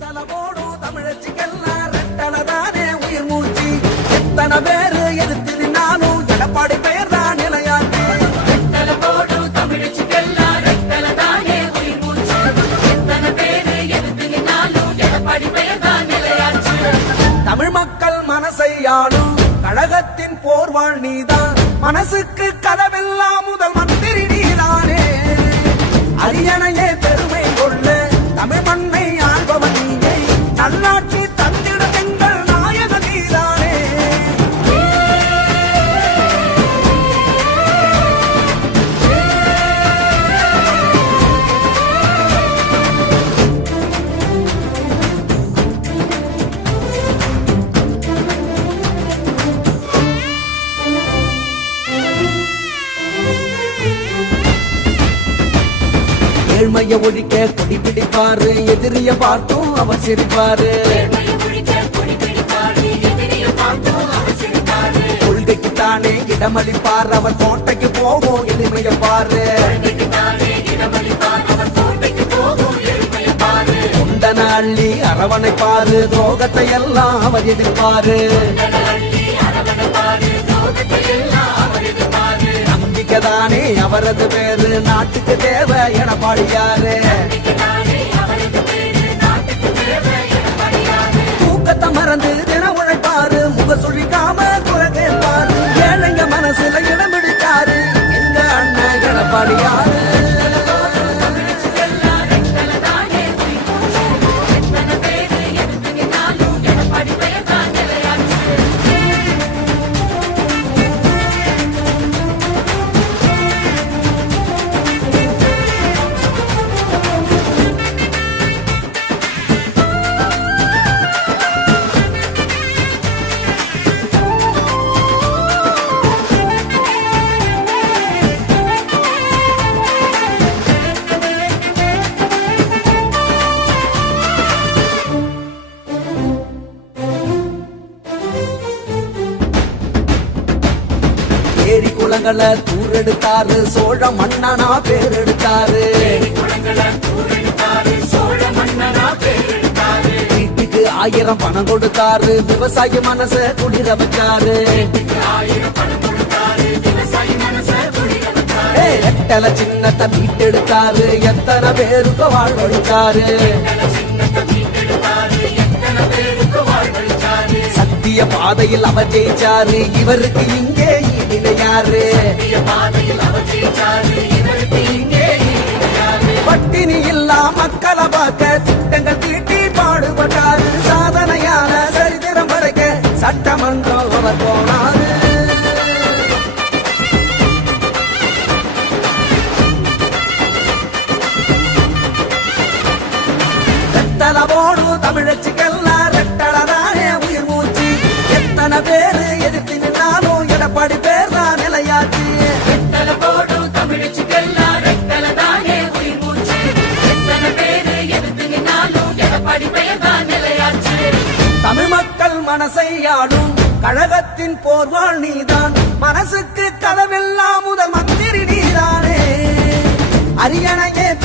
எத்தனை போடும் தமிழச்சிக்கெல்லாம் உயிர் மூச்சு எத்தனை பேரு எதிர்த்து நின்னாலும் எடப்பாடி பெயர் தான் நிலையாச்சு ரெட்டல போடும் தமிழச்சிக்கெல்லாம் தானே உயிர் மூச்சு. எத்தனை பேரு எதிர்த்து நின்னாலும் எடப்பாடி நிலையாச்சு. தமிழ் மக்கள் மனசை ஆளும் கழகத்தின் போர்வாள் நீதான் மனசுக்கு கதவெல்லாம் ஏழ்மைய ஒழிக்க கொடி பிடிப்பாரு எதிரிய பார்த்தும் அவர் சிரிப்பாரு. எதிரியை பார்த்தும் அவர் கொள்கைக்கு தானே இடமளிப்பார் அவர் கோட்டைக்கு போகும் எளிமைய பாரு. அவர் அள்ளி அரவணைப்பாரு துரோகத்தை எல்லாம் அவர் எதிர்ப்பாரு. நம்பிக்கைதானே அவரது பேரு? நாட்டுக்கு தேவை எடப்பாடியாரு நம்பிக்கைதானே தூக்கத்தை மறந்து தின உழைப்பாரு. முக சொல்லி குளங்களை தூரெடுத்தாரு சோழ மன்னனா பேர் எடுத்தாரு சோழ மன்னனா பேரெடுத்தாரு. வீட்டுக்கு ஆயிரம் பணம் கொடுத்தாரு விவசாய மனச குளிர வச்சாரு எட்டல விவசாயி மனசை சின்னத்தை மீட்டெடுத்தாரு எத்தனை பேருக்கு வாழ்வழித்தாரு சத்திய பாதையில் அவர் ஜெயிச்சாரு இவருக்கு இங்கே இணையாரு. யாரு பாதையில் அவர் ஜெயிச்சாரு, மனசையாடும். கழகத்தின் போர்வாள் நீதான். மனசுக்கு கதவெல்லாம் முதல் மந்திரி நீதானே. அரியணையே